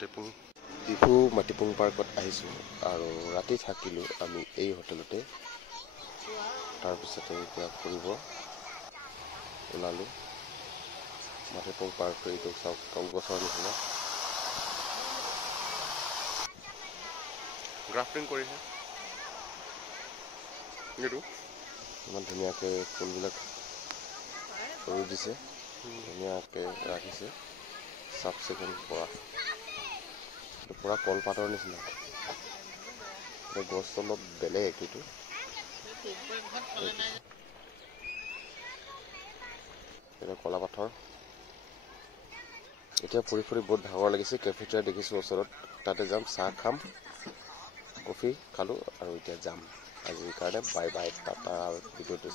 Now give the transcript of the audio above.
মাটিপুং পাৰ্কত আহিছোঁ আৰু ৰাতি থাকিলোঁ আমি এই হোটেলতে। তাৰপিছতে এতিয়া ফুৰিব ওলালোঁ। মাটিপুং পাৰ্কটো এইটো চাওক, কলগছৰ নিচিনা গ্ৰাফটিং কৰিছে। এইটো ইমান ধুনীয়াকৈ ফুলবিলাক ৰুই দিছে, ধুনীয়াকৈ ৰাখিছে, চাফ চিকুণ পুৰা কলপাতৰ নিচিনা। গছটো অলপ বেলেগ, এইটো কলা পাথৰ। এতিয়া ফুৰি বহুত ভাগৰ লাগিছে। কেফেটেৰিয়া দেখিছোঁ ওচৰত, তাতে যাম, চাহ খাম, কফি খালোঁ আৰু এতিয়া যাম। আজিৰ কাৰণে বাই বাই, টাটা। ভিডিঅ'টো